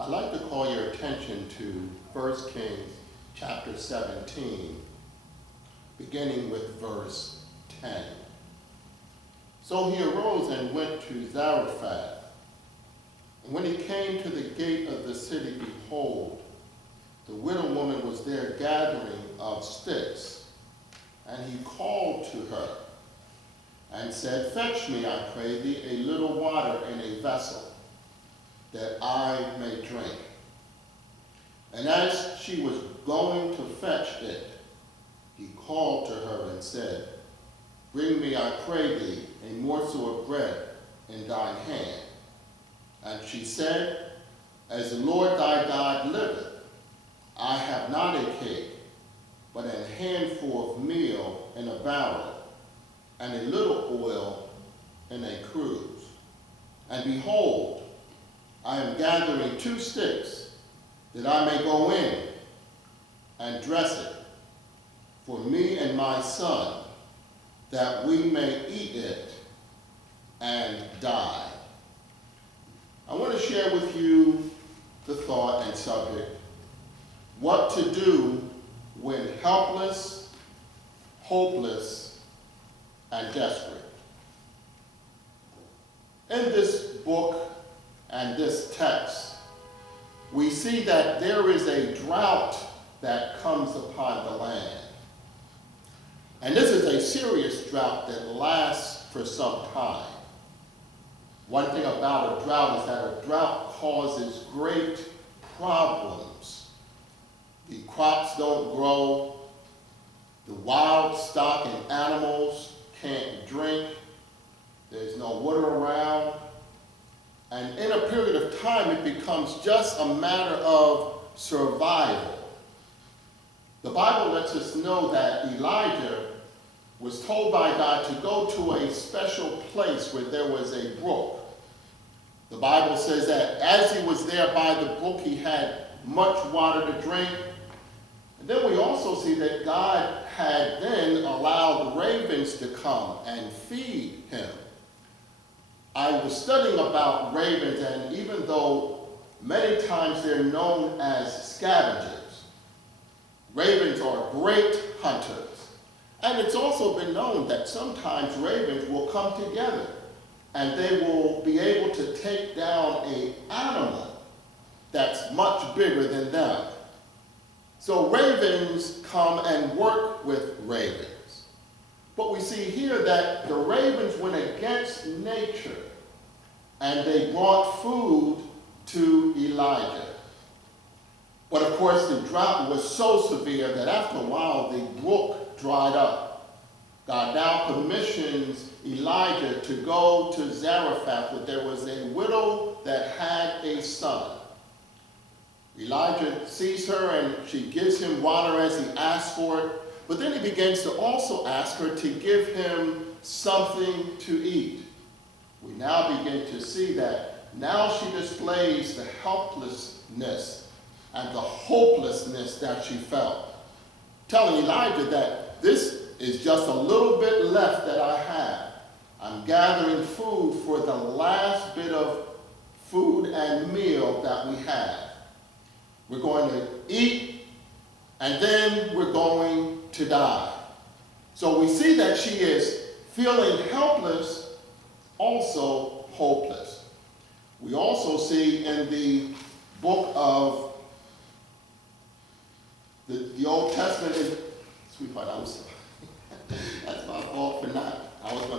I'd like to call your attention to 1 Kings chapter 17, beginning with verse 10. So he arose and went to Zarephath. And when he came to the gate of the city, behold, the widow woman was there gathering of sticks. And he called to her and said, Fetch me, I pray thee, a little water in a vessel, that I may drink. And as she was going to fetch it, he called to her and said, Bring me, I pray thee, a morsel of bread in thine hand. And she said, As the Lord thy God liveth, I have not a cake, but a handful of meal in a barrel, and a little oil in a cruse. And behold, I am gathering 2 sticks, that I may go in and dress it for me and my son, that we may eat it and die. I want to share with you the thought and subject, what to do when helpless, hopeless, and desperate. In this book and this text, we see that there is a drought that comes upon the land. And this is a serious drought that lasts for some time. One thing about a drought is that a drought causes great problems. The crops don't grow, the wild stock and animals can't drink, there's no water around, and in a period of time it becomes just a matter of survival. The Bible lets us know that Elijah was told by God to go to a special place where there was a brook. The Bible says that as he was there by the brook, he had much water to drink. And then we also see that God had then allowed ravens to come and feed him. I was studying about ravens, and even though many times they're known as scavengers, ravens are great hunters. And it's also been known that sometimes ravens will come together and they will be able to take down an animal that's much bigger than them. So ravens come and work with ravens. But we see here that the ravens went against nature and they brought food to Elijah. But of course the drought was so severe that after a while the brook dried up. God now commissions Elijah to go to Zarephath, where there was a widow that had a son. Elijah sees her and she gives him water as he asks for it, but then he begins to also ask her to give him something to eat. We now begin to see that now she displays the helplessness and the hopelessness that she felt, telling Elijah that this is just a little bit left that I have. I'm gathering food for the last bit of food and meal that we have. We're going to eat, and then we're going to die. So we see that she is feeling helpless, also hopeless. We also see in the book of the Old Testament, sweetheart, I'm sorry. That's my fault for not. I was going to